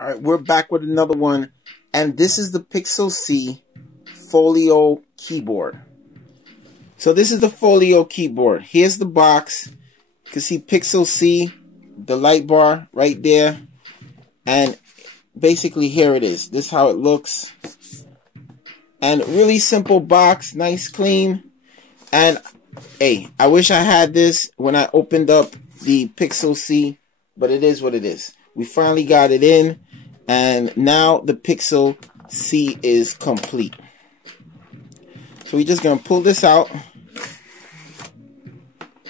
All right, we're back with another one, and this is the Pixel C Folio Keyboard. So this is the Folio Keyboard. Here's the box. You can see Pixel C, the light bar right there, and basically here it is. This is how it looks. And really simple box, nice, clean. And hey, I wish I had this when I opened up the Pixel C, but it is what it is. We finally got it in, and now the Pixel C is complete. So we're just gonna pull this out,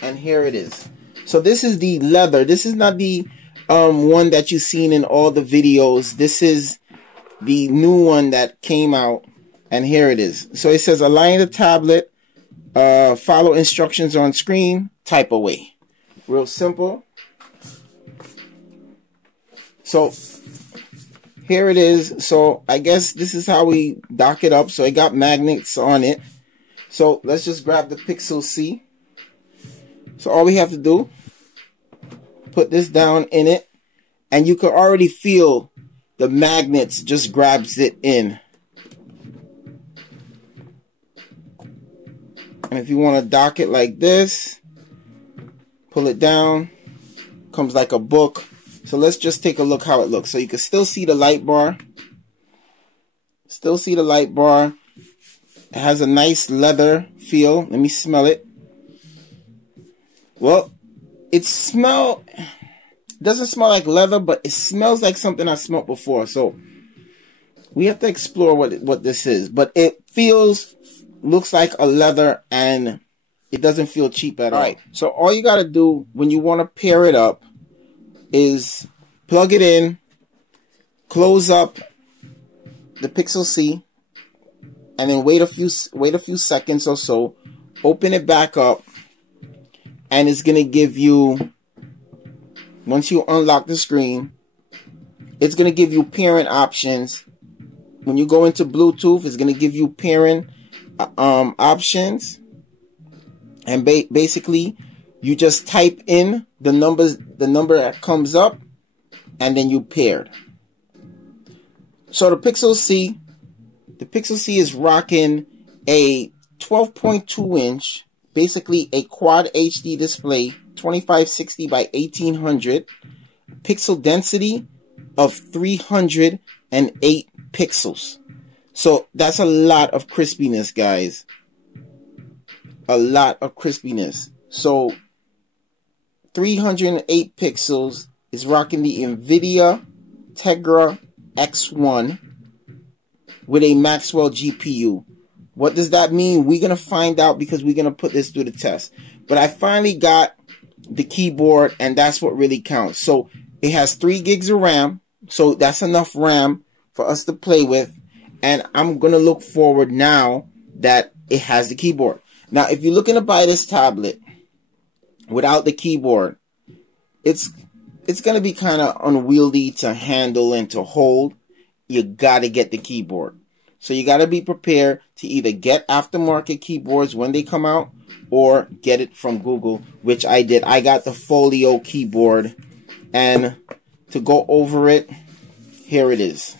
and here it is. So this is the leather. This is not the one that you've seen in all the videos. This is the new one that came out, and here it is. So it says align the tablet, follow instructions on screen, type away. Real simple. So here it is. So I guess this is how we dock it up. So it got magnets on it. So let's just grab the Pixel C. So all we have to do, put this down in it, and you can already feel the magnets just grabs it in. And if you want to dock it like this, pull it down, comes like a book. So let's just take a look how it looks. So you can still see the light bar. Still see the light bar. It has a nice leather feel. Let me smell it. Well, it doesn't smell like leather, but it smells like something I smelled before. So we have to explore what this is. But it looks like a leather, and it doesn't feel cheap at all. Alright, so all you gotta do when you want to pair it up is plug it in, close up the Pixel C, and then wait a few seconds or so, open it back up, and it's gonna give you, once you unlock the screen, it's gonna give you pairing options. When you go into Bluetooth, it's gonna give you pairing options, and basically you just type in the number that comes up, and then you paired. So the Pixel C is rocking a 12.2 inch, basically a quad HD display, 2560 by 1800, pixel density of 308 pixels. So that's a lot of crispiness, guys. A lot of crispiness. So 308 pixels, is rocking the NVIDIA Tegra X1 with a Maxwell GPU. What does that mean? We're going to find out, because we're going to put this through the test. But I finally got the keyboard, and that's what really counts. So it has 3 gigs of RAM. So that's enough RAM for us to play with. And I'm going to look forward now that it has the keyboard. Now, if you're looking to buy this tablet without the keyboard, it's going to be kind of unwieldy to handle and to hold. You got to get the keyboard. So you got to be prepared to either get aftermarket keyboards when they come out, or get it from Google, which I did. I got the Folio Keyboard, and to go over it, here it is.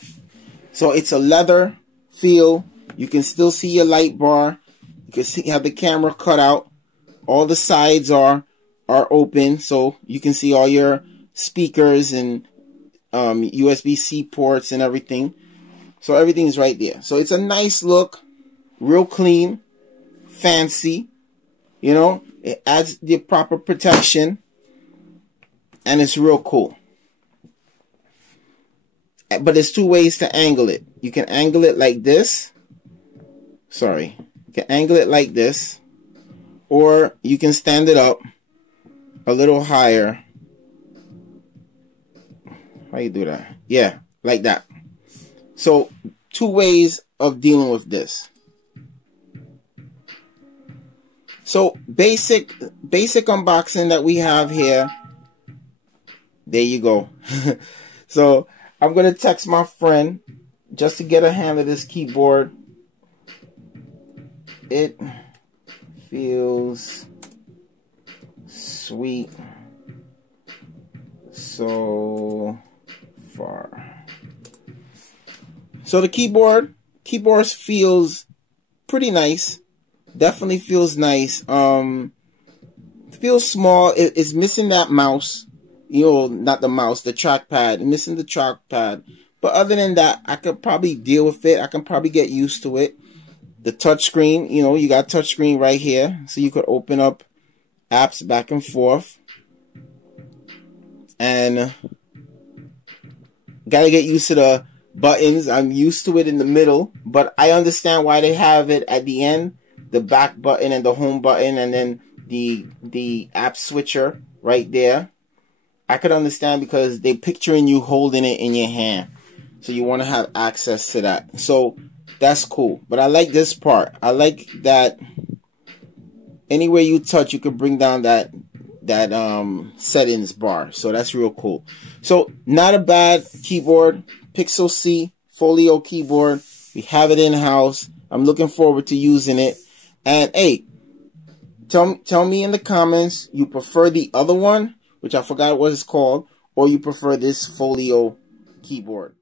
So it's a leather feel. You can still see your light bar. You can see have the camera cut out. All the sides are open, so you can see all your speakers and USB-C ports and everything. So everything's right there. So it's a nice look, real clean, fancy. You know, it adds the proper protection, and it's real cool. But there's 2 ways to angle it. You can angle it like this. Sorry. You can angle it like this, or you can stand it up a little higher. How you do that? Yeah, like that. So 2 ways of dealing with this. So basic unboxing that we have here. There you go. So I'm gonna text my friend just to get a hand of this keyboard. It feels sweet so far. So the keyboard feels pretty nice. Definitely feels nice. Feels small. It's missing that mouse. You know, not the mouse, the trackpad. Missing the trackpad. But other than that, I could probably deal with it. I can probably get used to it. The touchscreen, you know, you got touchscreen right here. So you could open up apps back and forth. And gotta get used to the buttons. I'm used to it in the middle. But I understand why they have it at the end. The back button and the home button. And then the app switcher right there. I could understand because they're picturing you holding it in your hand. So you want to have access to that. So that's cool. But I like this part. I like that anywhere you touch, you can bring down that settings bar. So that's real cool. So not a bad keyboard. Pixel C Folio Keyboard. We have it in house. I'm looking forward to using it. And hey, tell me in the comments you prefer the other one, which I forgot what it's called, or you prefer this Folio keyboard.